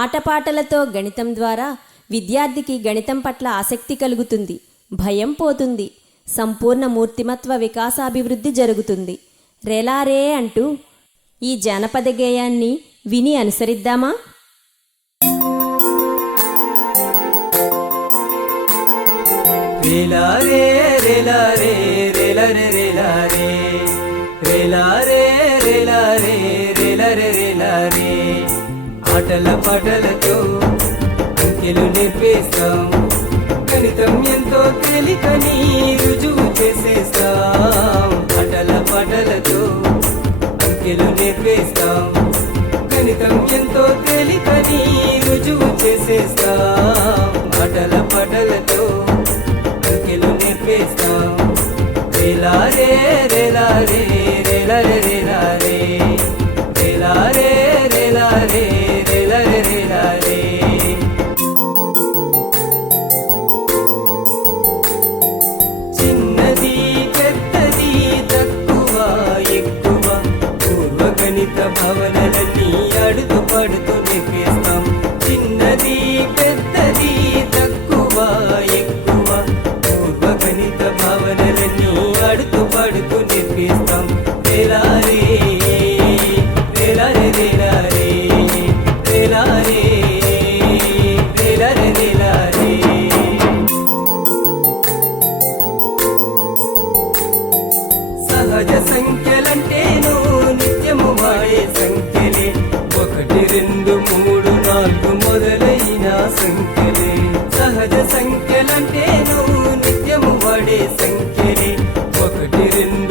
ఆటపాటలతో గణితం ద్వారా విద్యార్థికి గణితం పట్ల ఆసక్తి కలుగుతుంది, భయం పోతుంది, సంపూర్ణ మూర్తిమత్వ వికాసాభివృద్ధి జరుగుతుంది. రేలారే అంటూ ఈ జానపద గేయాన్ని విని అనుసరిద్దామా? రేలారే రేలారే రేలారే రేలారే రేలారే రేలారే రేలారే రేలారే ఆటల పాటలతో అంకెలు నేర్పేస్తాం, గణితం ఎంతో తేలికని రుజువు చేసేస్తాం. ఆటల పాటలతో అంకెలు నేర్పేస్తాం, గణితం ఎంతో తేలికని రుజువు చేసేస్తాం. ఆటల పాటలతో అంకెలు నేర్పేస్తాం. రేలారే రేలారే రేలారే రేలారే రేలారే రేలారే రేలారే రేలారే చిన్నది పెద్దది తక్కువ ఎక్కువ పూర్వగణిత భావనలన్నీ అడుగు పడుతూ నేర్పేస్తాం. చిన్నది పెద్దది తక్కువ ఎక్కువ పూర్వగణిత భావనలన్నీ అడుగు పడుతూ నేర్పేస్తాం. రేలారే రేలారే రేలారే రేలారే రేలారే రేలారే సహజ సంఖ్యలంటేను నిత్యము వాడే సంఖ్యలే, 1 2 3 4 మొదలైన సంఖ్యలే. సహజ సంఖ్యలంటేను నిత్యము వాడే సంఖ్యలే, 1 2